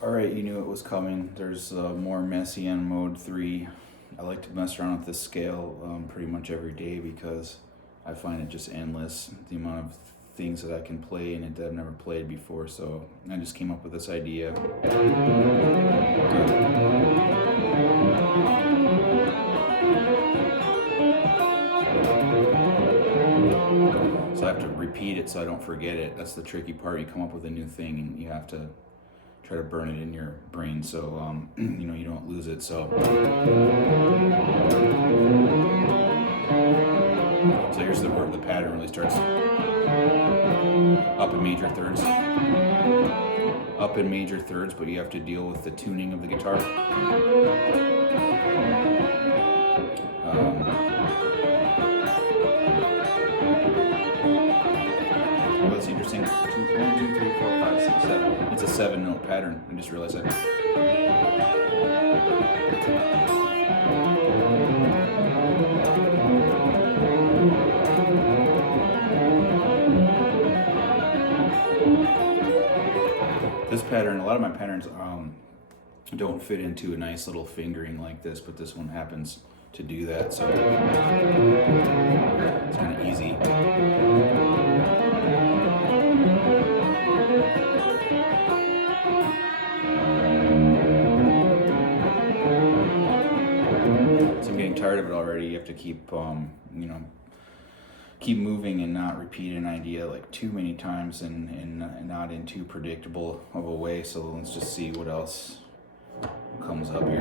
Alright, you knew it was coming. There's more Messiaen mode 3. I like to mess around with this scale pretty much every day because I find it just endless, the amount of things that I can play in it that I've never played before. So I just came up with this idea. So I have to repeat it so I don't forget it. That's the tricky part. You come up with a new thing and you have to try to burn it in your brain so you don't lose it. So here's where the pattern really starts. Up in major thirds. Up in major thirds, but you have to deal with the tuning of the guitar. That's interesting. 1, 2, 3, 4, 5, 6, 7. It's a 7-note pattern. I just realized that. This pattern, a lot of my patterns don't fit into a nice little fingering like this, but this one happens to do that, so it's kind of easy. So I'm getting tired of it already. You have to keep, keep moving and not repeat an idea like too many times and not in too predictable of a way. So let's just see what else comes up here.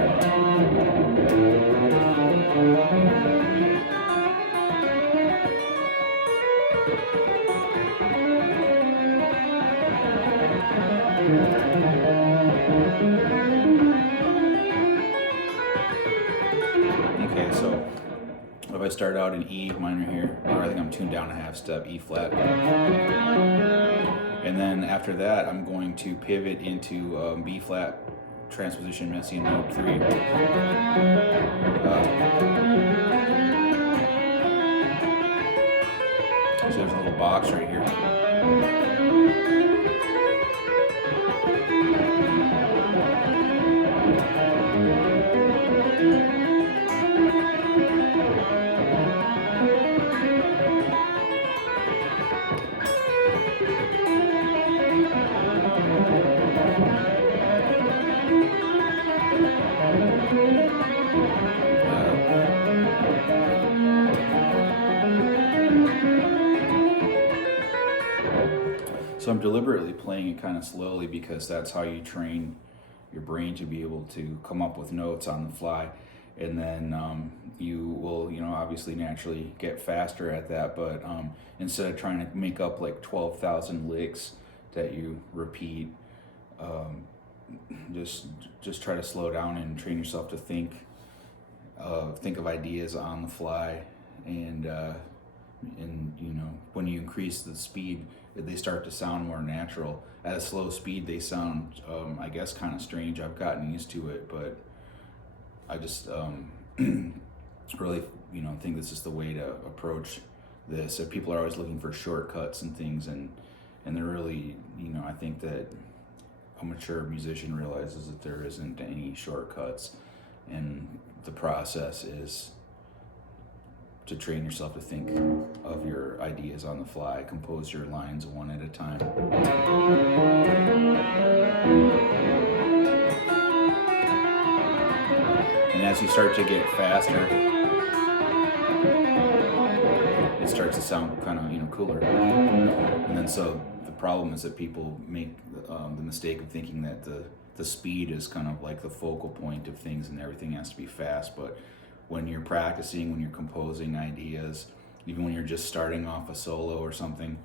Okay, so if I start out in E minor here, or I think I'm tuned down a half step, E flat. And then after that, I'm going to pivot into B flat transposition Messiaen mode 3. So there's a little box right here. So I'm deliberately playing it kind of slowly because that's how you train your brain to be able to come up with notes on the fly. And then you will, obviously naturally get faster at that. But instead of trying to make up like 12,000 licks that you repeat, just try to slow down and train yourself to think of ideas on the fly. And when you increase the speed, they start to sound more natural. At a slow speed, they sound, I guess, kind of strange. I've gotten used to it, but I just really, think this is the way to approach this. If people are always looking for shortcuts and things, and they're really, I think that a mature musician realizes that there isn't any shortcuts, and the process is to train yourself to think of your ideas on the fly, compose your lines one at a time. And as you start to get faster, it starts to sound kind of, cooler. And then so the problem is that people make the mistake of thinking that the speed is kind of like the focal point of things and everything has to be fast, but when you're practicing, when you're composing ideas, even when you're just starting off a solo or something,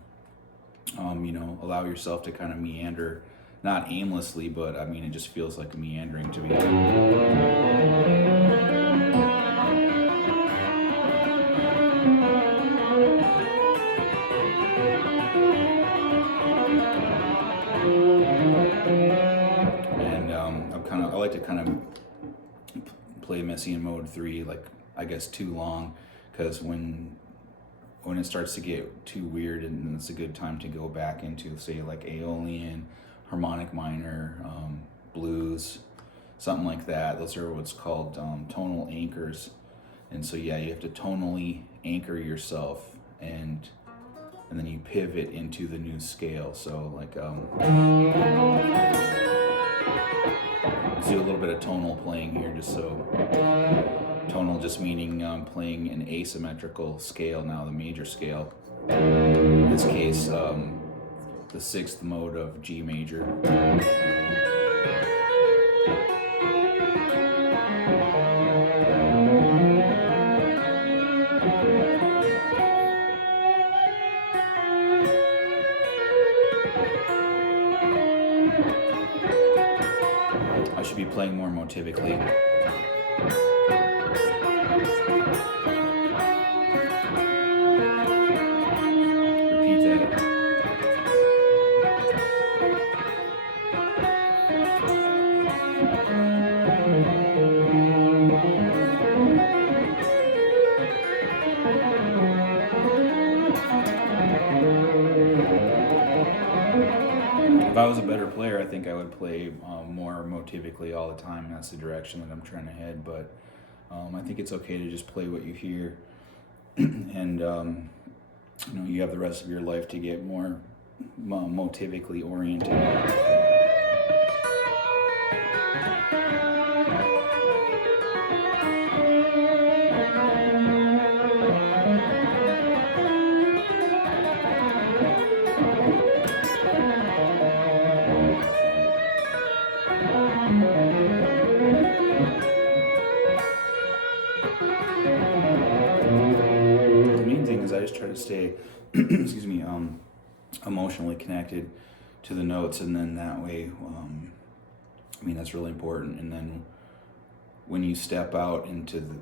allow yourself to kind of meander, not aimlessly, but it just feels like meandering to me. And I like to kind of play Messiaen mode 3 like I guess too long, because when it starts to get too weird, and it's a good time to go back into say like Aeolian, harmonic minor, blues, something like that. Those are what's called tonal anchors. And so yeah, you have to tonally anchor yourself, and then you pivot into the new scale. So like let's do a little bit of tonal playing here, just so. Tonal just meaning playing an asymmetrical scale now, the major scale. In this case, the 6th mode of G major. I should be playing more motivically. Repeat that. If I was a better player, I think I would play more motivically all the time. That's the direction that I'm trying to head. But I think it's okay to just play what you hear, and you know, you have the rest of your life to get more motivically oriented. I just try to stay, excuse me, emotionally connected to the notes, and then that way, I mean, that's really important. And then when you step out into the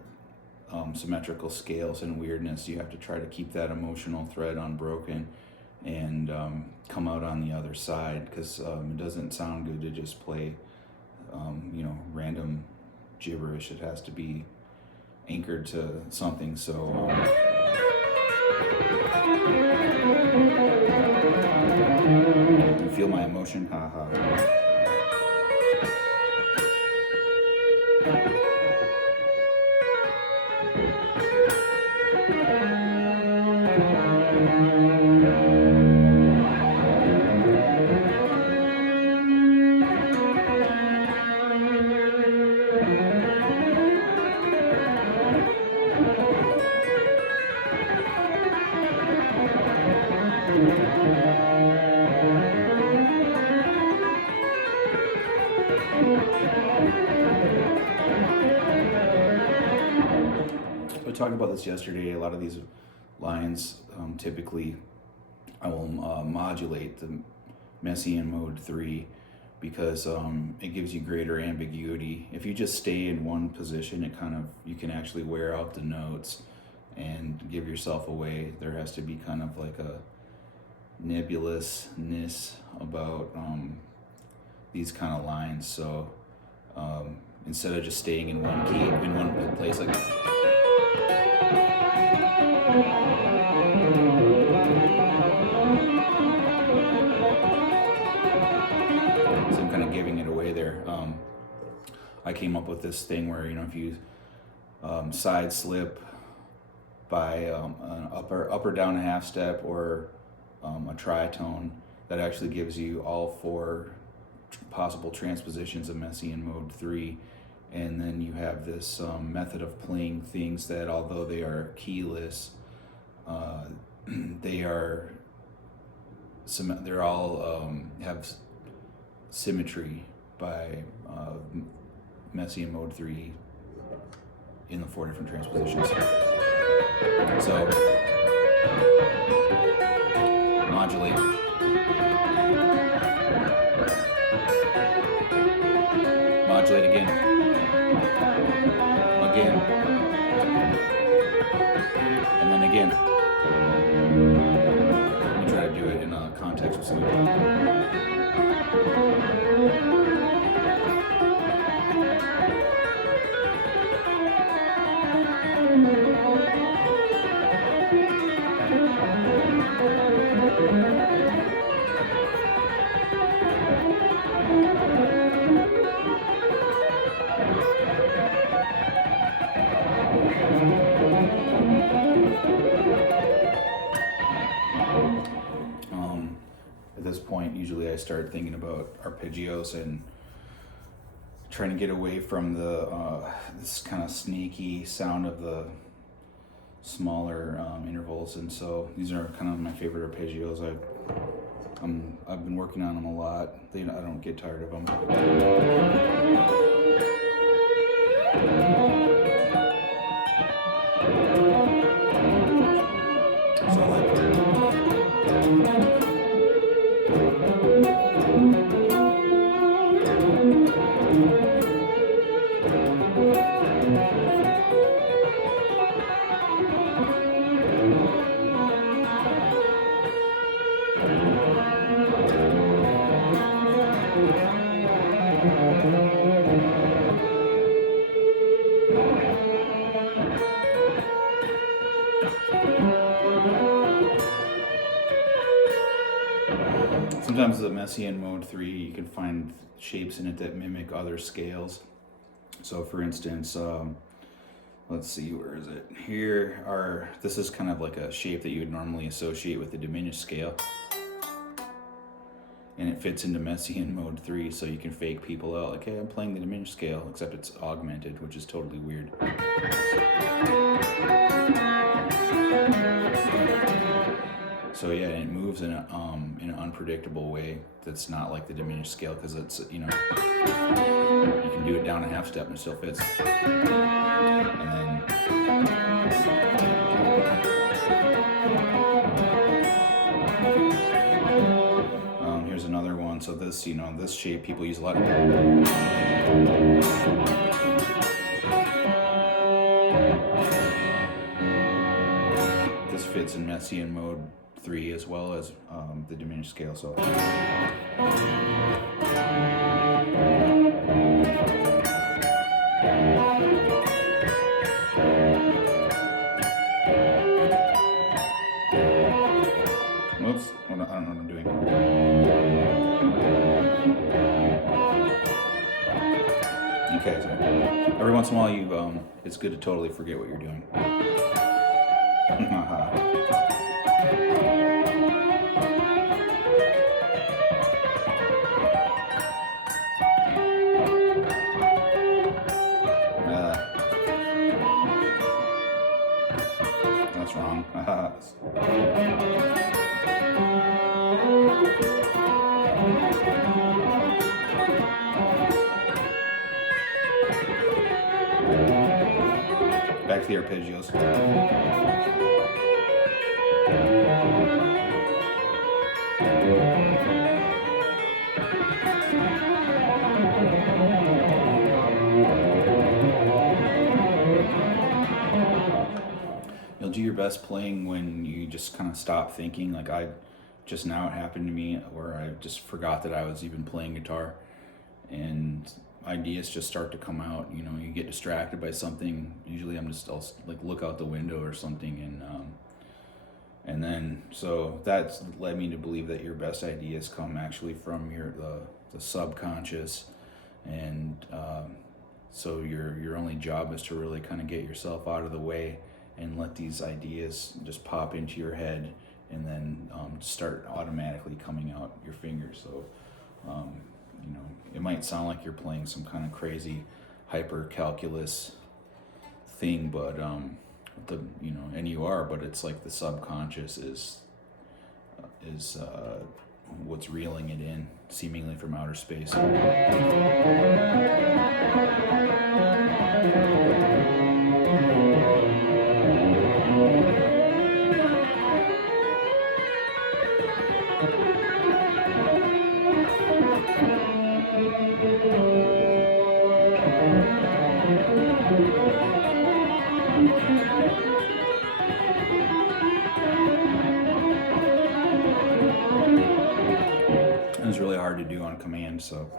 symmetrical scales and weirdness, you have to try to keep that emotional thread unbroken and come out on the other side, because it doesn't sound good to just play, you know, random gibberish. It has to be anchored to something. So you feel my emotion? Haha. I talked about this yesterday. A lot of these lines, typically, I will modulate the Messiaen mode 3 because it gives you greater ambiguity. If you just stay in one position, it kind of, you can actually wear out the notes and give yourself away. There has to be kind of like a nebulousness about these kind of lines. So instead of just staying in one key, in one place, like so I'm kind of giving it away there. I came up with this thing where, you know, if you side slip by an up or down a half step, or a tritone, that actually gives you all 4 possible transpositions of Messiaen mode 3. And then you have this method of playing things that, although they are keyless, they're all have symmetry by Messiaen mode 3 in the 4 different transpositions. So modulate. Modulate again. Again. And then again. Let me try to do it in a context with something. started thinking about arpeggios and trying to get away from the this kind of snaky sound of the smaller intervals, and so these are kind of my favorite arpeggios. I've been working on them a lot. I don't get tired of them. So sometimes the Messiaen mode 3, you can find shapes in it that mimic other scales. So for instance, let's see, where is it? This is kind of like a shape that you would normally associate with the diminished scale. And it fits into Messiaen mode 3, so you can fake people out like, hey, I'm playing the diminished scale, except it's augmented, which is totally weird. So yeah, and it moves in an unpredictable way that's not like the diminished scale, because it's, you know, you can do it down a half step and it still fits. And then here's another one. So this, you know, this shape people use a lot. This fits in Messiaen mode 3 as well as the diminished scale. So whoops, I don't know what I'm doing. Okay, so every once in a while it's good to totally forget what you're doing. That's wrong. Back to the arpeggios. You'll do your best playing when you just kind of stop thinking. Like it happened to me where I just forgot that I was even playing guitar, and ideas just start to come out. You know, you get distracted by something. Usually I'll like look out the window or something, and then so that's led me to believe that your best ideas come actually from the subconscious, and so your only job is to really kind of get yourself out of the way and let these ideas just pop into your head, and then start automatically coming out your fingers. So you know, it might sound like you're playing some kind of crazy hyper calculus thing, but and you are, but it's like the subconscious is what's reeling it in, seemingly from outer space. It's really hard to do on command, so.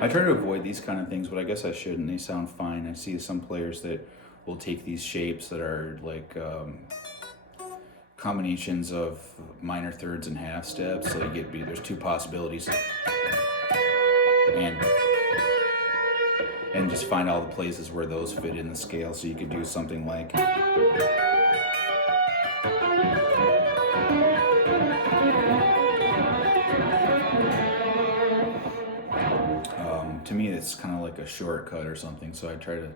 I try to avoid these kind of things, but I guess I shouldn't. They sound fine. I see some players that will take these shapes that are like combinations of minor thirds and half steps. So there's two possibilities. And and just find all the places where those fit in the scale. So you could do something like, to me it's kind of like a shortcut or something, so I try to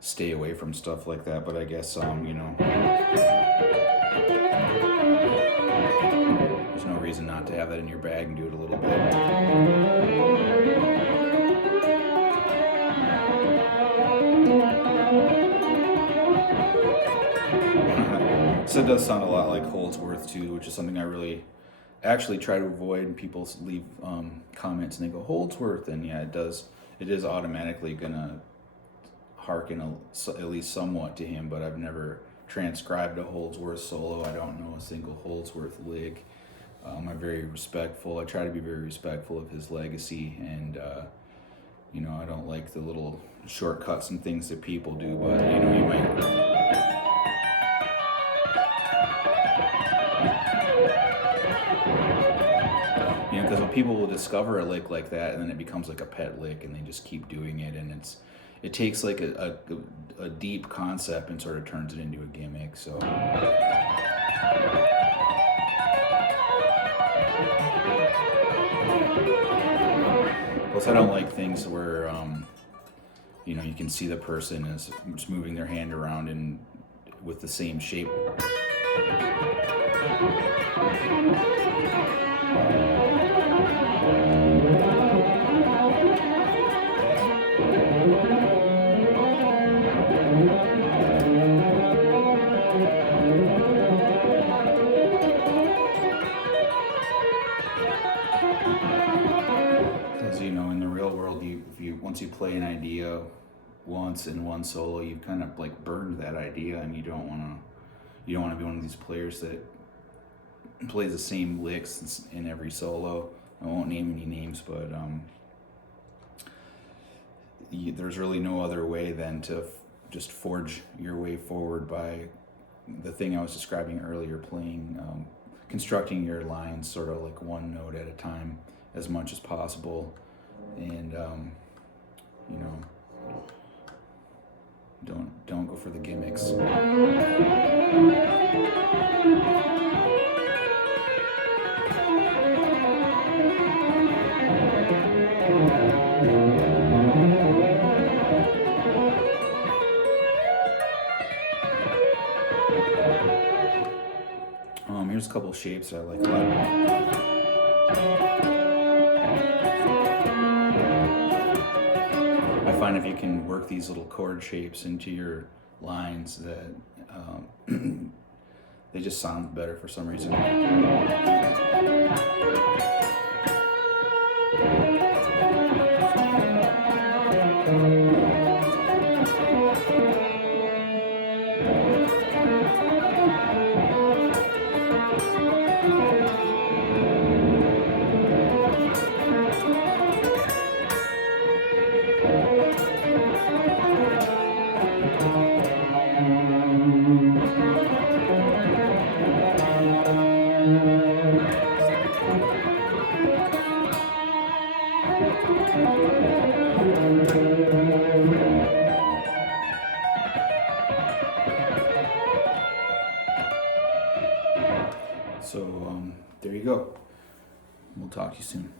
stay away from stuff like that. But I guess you know, there's no reason not to have that in your bag and do it a little bit. So it does sound a lot like Holdsworth too, which is something I really actually try to avoid. And people leave comments and they go Holdsworth, and yeah, it does. It is automatically gonna hearken at least somewhat to him, but I've never transcribed a Holdsworth solo. I don't know a single Holdsworth lick. I'm very respectful. I try to be very respectful of his legacy, and you know, I don't like the little shortcuts and things that people do. But you know, you might. You know, because when people will discover a lick like that, and then it becomes like a pet lick, and they just keep doing it, and it takes like a deep concept and sort of turns it into a gimmick. So plus, I don't like things where you know, you can see the person is just moving their hand around and with the same shape. Because, you know, in the real world, once you play an idea once in one solo, you've kind of like burned that idea, and you don't want to be one of these players that plays the same licks in every solo. I won't name any names, but there's really no other way than to just forge your way forward by the thing I was describing earlier, playing, constructing your lines sort of like one note at a time as much as possible, and you know, don't go for the gimmicks. Here's a couple shapes I like a lot. I find if you can work these little chord shapes into your lines, that they just sound better for some reason. So there you go. We'll talk to you soon.